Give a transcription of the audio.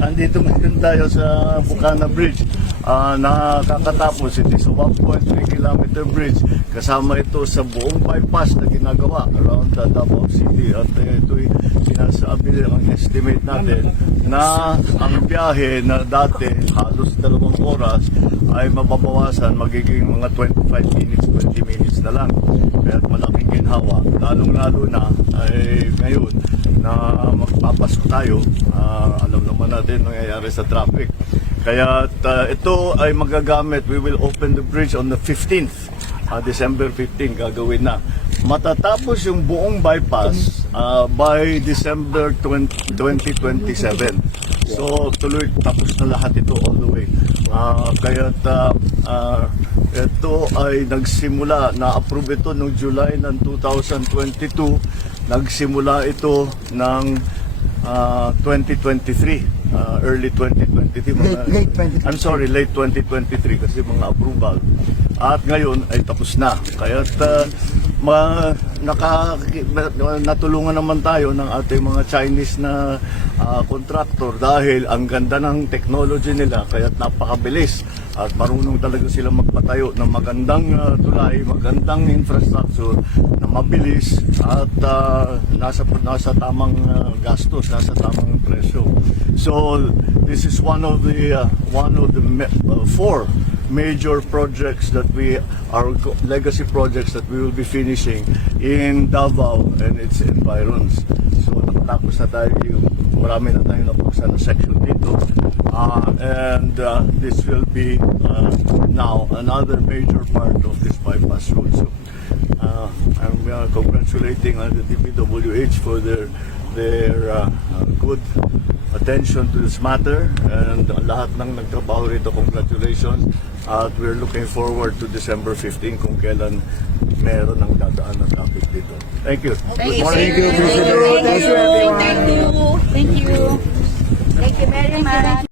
Andito ngayon tayo sa Bukana Bridge. Nakakatapos, it is a 1.3 kilometer bridge. Kasama ito sa buong bypass na ginagawa around the Davao City. At ito'y sinasabi, ang estimate natin na ang biyahe na dati halos 2 oras ay mababawasan, magiging mga 25 minutes, 20 minutes na lang. Kaya malaking ginhawa, lalong-lalo na ay ngayon na magpapasko tayo. Alam naman natin nangyayari sa traffic. Kaya ito ay magagamit. We will open the bridge on the 15th. December 15 gagawin na. Matatapos yung buong bypass by December 2027. So tuloy, tapos na lahat ito all the way. Kaya ito ay nagsimula, na-approve ito noong July ng 2022. Nagsimula ito ng 2023. Early 2023, late 2023 kasi mga approval. At ngayon ay tapos na. Kaya natulungan naman tayo ng ating mga Chinese na contractor dahil ang ganda ng technology nila kaya napakabilis at marunong talaga sila magpatayo ng magandang tulay, magandang infrastructure na mabilis at nasa tamang gastos, nasa tamang presyo. So this is one of the 4 major projects that are legacy projects that we will be finishing in Davao and its environs. So tapos na tayo, marami na tayo napuksan na section dito. And this will be now another major part of this bypass road. So I'm congratulating the DPWH for their good attention to this matter, and lahat ng nagtrabaho rito, congratulations. At we're looking forward to December 15 kung kailan meron ng dadaan ng traffic dito. Thank you. Thank you, Good morning. sir. Thank you, everyone. Thank you. Thank you very much.